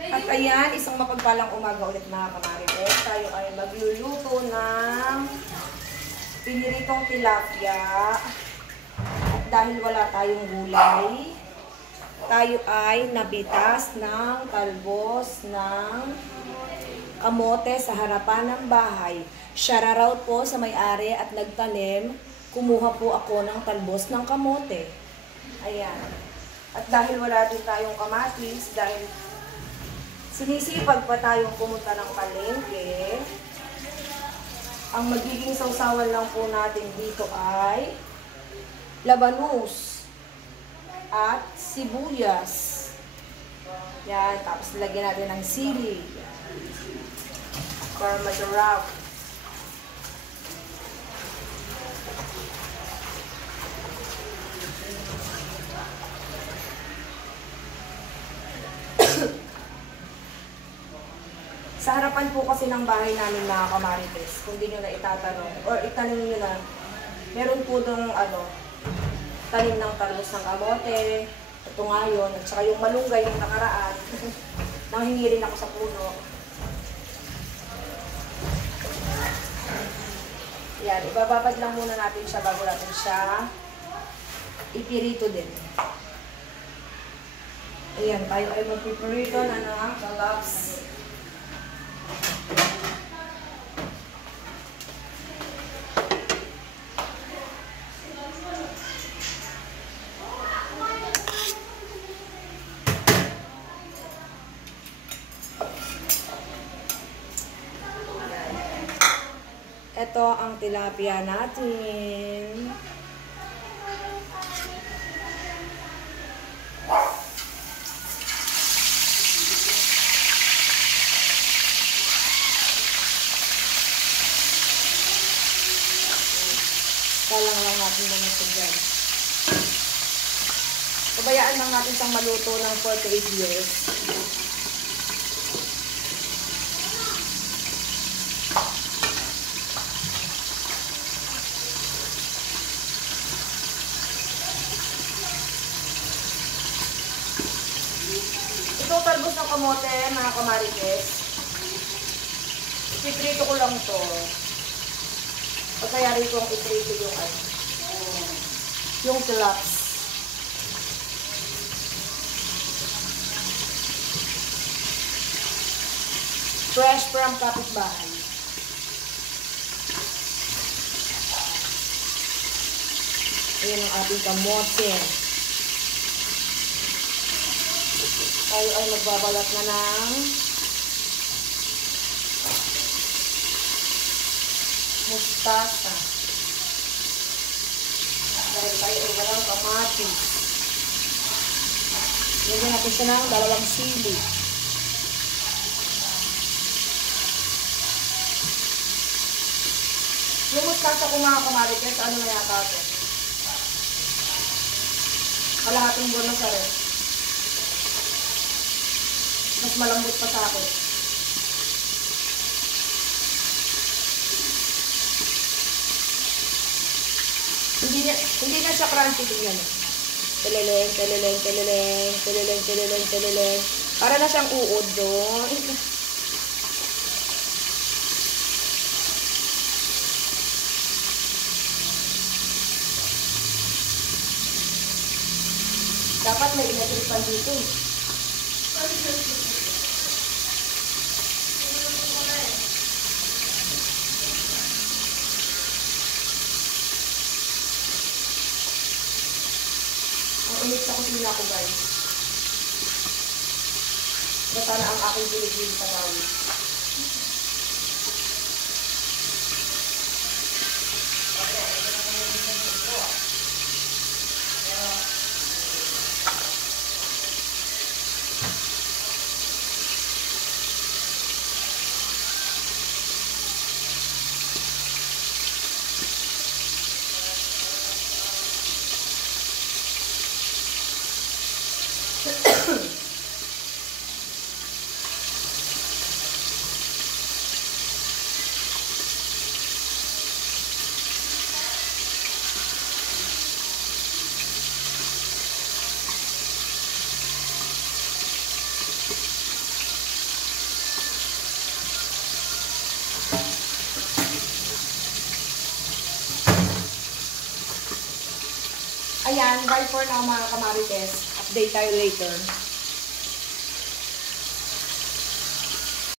At ayan, isang mapagpalang umaga ulit mga kamarites. Tayo ay magluluto ng piniritong tilapia. At dahil wala tayong gulay, tayo ay nabitas ng talbos ng kamote sa harapan ng bahay. Shoutout po sa may-ari at nagtanim. Kumuha po ako ng talbos ng kamote. Ayan. At dahil wala din tayong kamatis, dahil sinisipag pa tayong pumunta ng palengke, ang magiging sausawan lang po natin dito ay labanus at sibuyas. Yan, tapos lagyan natin ng sili para masarap. Sa harapan po kasi ng bahay namin mga kamarites, kung di nyo na itatanong, or itanong nyo na, meron po dong tanim ng talbos ng kamote, ito nga yun, at saka yung malunggay yung nakaraan, nanghingi rin ako sa puno. Yan, ibababad lang muna natin siya bago natin siya ipirito din. Ayan, tayo ay magpipirito na ng kalaps. Ito ang tilapia natin. Salang lang natin muna ito dyan. Pabayaan lang natin siyang maluto ng 4 to 8 years. Itong talbos ng kamote, mga kamarites, ipiprito ko lang to. Pagkayari ko ang iprito yung tilaps. Fresh from kapitbahay. Ayan ang ating kamote. Tayo ay magbabalat na ng mustasa. Dahil tayo ay walang kamatis. Lagyan natin siya ng 2 sili. Yung mustasa ko mga kamarites, ano na yata ito? Kalahating buwan na sa rin. Mas malambot pa sa akin. Hindi na siya crunchy din yan. Teleleng, teleleng, teleleng, teleleng, teleleng, teleleng. Para na siyang uod doon. Dapat may electric pan dito. Init sa kusina ko guys. Basta na ang aking gilig-gilig sa tawid. ayan, bye for now mga kamarites. Update tayo later.